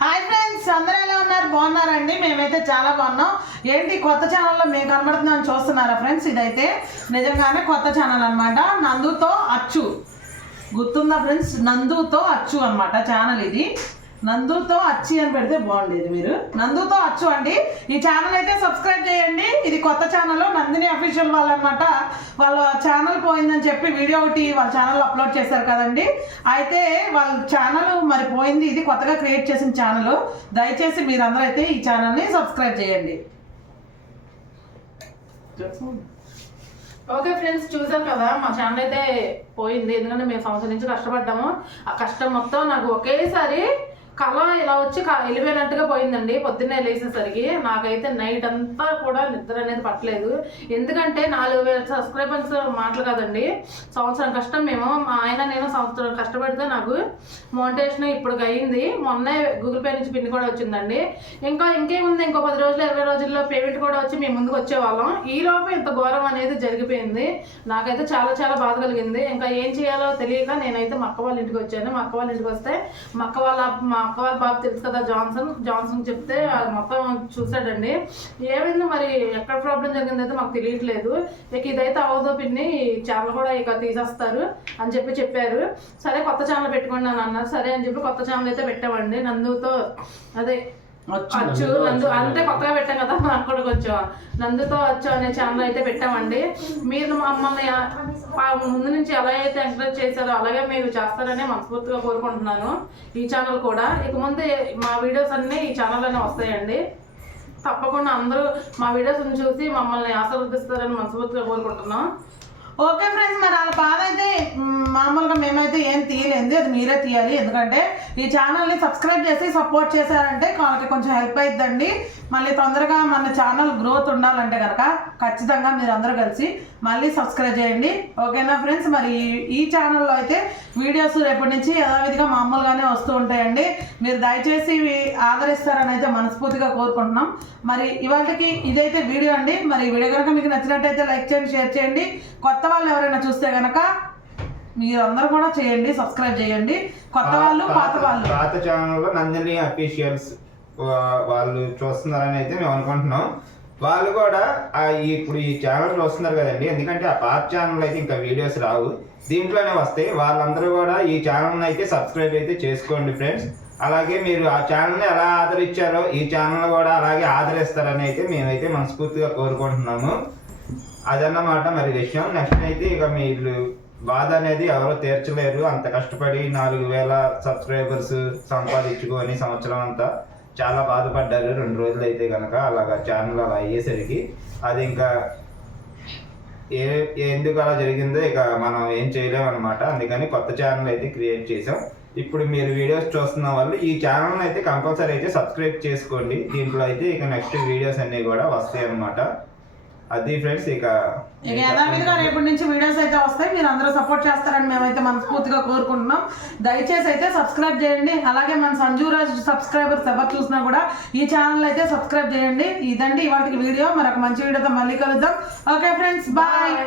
Hi friends అందరూ ఎలా ఉన్నారు? బాగున్నారండి? మేమైతే చాలా బాగున్నాం. ఏంటి కొత్త ఛానల్లో మేము కనబడుతున్నాం చూస్తున్నారా ఫ్రెండ్స్ ఇదైతే నిజంగానే కొత్త ఛానల్ అనమాట నందుతో అచ్చు. గుర్తుందా ఫ్రెండ్స్ నందుతో అచ్చు అన్నమాట ఛానల్ ఇది. నందుతో అచ్చి అని పెడితే బాగుండేది మీరు. నందుతో అచ్చు అండి. ఈ ఛానల్ అయితే సబ్స్క్రైబ్ చేయండి. ఇది కొత్త ఛానల్ నందిని అఫీషియల్ వాళ్ళు అనమాట వాళ్ళ ఛానల్ పోయిందని చెప్పి వీడియో ఒకటి వాళ్ళ ఛానల్ అప్లోడ్ చేశారు కదండి. అయితే వాళ్ళ ఛానల్ మరి పోయింది. ఇది కొత్తగా క్రియేట్ చేసిన ఛానల్. దయచేసి మీరందరూ అయితే ఈ ఛానల్ని సబ్స్క్రైబ్ చేయండి. ఓకే ఫ్రెండ్స్ చూసారు కదా మా ఛానల్ అయితే పోయింది. ఎందుకంటే మేము సంవత్సరం నుంచి కష్టపడ్డాము. ఆ కష్టం మొత్తం నాకు ఒకేసారి కళ ఇలా వచ్చి క- వెళ్ళిపోయినట్టుగా పోయిందండి. పొద్దున్నే లేచేసరికి నాకైతే నైట్ అంతా కూడా నిద్ర అనేది పట్టలేదు. ఎందుకంటే నాలుగు వేల సబ్స్క్రైబర్స్ మాటలు కదండి. సంవత్సరం కష్టం మేము. మా ఆయన నేను సంవత్సరం కష్టపడితే నాకు మోనిటేషన్ ఇప్పుడు అయింది మొన్నే గూగుల్ పే నుంచి పిన్ కూడా వచ్చిందండి. ఇంకా ఇంకేముంది? ఇంకో పది రోజులు ఇరవై రోజుల్లో పేమెంట్ కూడా వచ్చి మేము ముందుకు వచ్చేవాళ్ళం. ఈ లోపు ఇంత ఘోరం అనేది జరిగిపోయింది. నాకైతే చాలా చాలా బాధ కలిగింది. ఇంకా ఏం చేయాలో తెలియక నేనైతే మా అక్క వాళ్ళ ఇంటికి వచ్చాను. మా అక్క వాళ్ళ ఇంటికి వస్తే మా అక్క వాళ్ళ మా అక్క వాళ్ళ బాబు తెలుసు కదా జాన్సన్. జాన్సన్ చెప్తే మొత్తం చూసాడండి ఏమైంది మరి? ఎక్కడ ప్రాబ్లం జరిగింది అయితే మాకు తెలియట్లేదు. ఇక ఇదైతే అవదో పిన్ని ఛానల్ కూడా ఇక తీసేస్తారు అని చెప్పి చెప్పారు. సరే కొత్త ఛానల్ పెట్టుకోండి అని అన్నారు. సరే అని చెప్పి కొత్త ఛానల్ అయితే పెట్టామండి. నందుతో అదే అచ్చు నందు అంటే కొత్తగా పెట్టాం కదా నాకు కూడా కొంచెం నందుతో అచ్చు అనే ఛానల్ అయితే పెట్టామండి. మీరు మమ్మల్ని ముందు నుంచి ఎలా అయితే ఎంకరేజ్ చేశారో అలాగే మీరు చేస్తారని మనస్ఫూర్తిగా కోరుకుంటున్నాను ఈ ఛానల్ కూడా. ఇక ముందు మా వీడియోస్ అన్నీ ఈ ఛానల్లోనే వస్తాయండి. తప్పకుండా అందరూ మా వీడియోస్ చూసి మమ్మల్ని ఆశీర్వదిస్తారని మనస్ఫూర్తిగా కోరుకుంటున్నాం. ఓకే ఫ్రెండ్స్ మరి వాళ్ళ బాధ అయితే మామూలుగా మేమైతే ఏం తీయలేదు. అది మీరే తీయాలి. ఎందుకంటే ఈ ఛానల్ని సబ్స్క్రైబ్ చేసి సపోర్ట్ చేశారంటే వాళ్ళకి కొంచెం హెల్ప్ అవుతుందండి మళ్ళీ తొందరగా మన ఛానల్ గ్రోత్ ఉండాలంటే కనుక ఖచ్చితంగా మీరు అందరూ కలిసి మళ్ళీ సబ్స్క్రైబ్ చేయండి. ఓకేనా ఫ్రెండ్స్ మరి ఈ- ఛానల్లో అయితే వీడియోస్ రేపటి నుంచి యథావిధిగా మామూలుగానే వస్తూ ఉంటాయండి. మీరు దయచేసి ఆదరిస్తారని అయితే మనస్ఫూర్తిగా కోరుకుంటున్నాం. మరి ఇవాళకి ఇదైతే వీడియో అండి. మరి వీడియో కనుక మీకు నచ్చినట్టయితే లైక్ చేయండి షేర్ చేయండి. కొత్త వాళ్ళు ఎవరైనా చూస్తే కనుక మీరు అందరూ కూడా చేయండి సబ్స్క్రైబ్ చేయండి. కొత్త వాళ్ళు పాత వాళ్ళు. పాత ఛానల్లో నందిని అఫీషియల్స్ వాళ్ళు చూస్తున్నారని అయితే మేము అనుకుంటున్నాం. వాళ్ళు కూడా ఇప్పుడు ఈ ఛానల్ వస్తున్నారు కదండి. ఎందుకంటే ఆ పాత ఛానల్ అయితే ఇంకా వీడియోస్ రావు. దీంట్లోనే వస్తాయి వాళ్ళందరూ కూడా ఈ ఛానల్ అయితే సబ్స్క్రైబ్ అయితే చేసుకోండి ఫ్రెండ్స్ అలాగే మీరు ఆ ఛానల్ని ఎలా ఆదరించారో ఈ ఛానల్ కూడా అలాగే ఆదరిస్తారని అయితే మేమైతే మనస్ఫూర్తిగా కోరుకుంటున్నాము. అదన్నమాట మరి విషయం. నెక్స్ట్ అయితే ఇక మీరు బాధ అనేది ఎవరో తీర్చలేరు. అంత కష్టపడి నాలుగు వేల సబ్స్క్రైబర్స్ సంపాదించుకొని సంవత్సరం అంతా చాలా బాధపడ్డారు. రెండు రోజులు అయితే కనుక అలాగా ఛానల్ అలా అయ్యేసరికి అది ఇంకా ఏ ఎందుకు అలా జరిగిందో ఇక మనం ఏం చేయలేము అనమాట అందుకని కొత్త ఛానల్ అయితే క్రియేట్ చేసాం ఇప్పుడు మీరు వీడియోస్ చూస్తున్న వాళ్ళు ఈ ఛానల్ అయితే కంపల్సరీ అయితే సబ్స్క్రైబ్ చేసుకోండి. దీంట్లో అయితే ఇక నెక్స్ట్ వీడియోస్ అన్నీ కూడా వస్తాయి అన్నమాట అది ఫ్రెండ్స్ ఇక ఇక యథావిధిగా రేపటి నుంచి వీడియోస్ అయితే వస్తాయి. మీరు అందరూ సపోర్ట్ చేస్తారని మేమైతే మనస్ఫూర్తిగా కోరుకుంటున్నాం. దయచేసి అయితే సబ్స్క్రైబ్ చేయండి. అలాగే మన సంజు రాజ్ సబ్స్క్రైబర్స్ ఎవరు చూసినా కూడా ఈ ఛానల్ అయితే సబ్స్క్రైబ్ చేయండి. ఇదండి ఇవాళకి వీడియో. మరొక మంచి వీడియోతో మళ్ళీ కలుద్దాం. Okay friends bye.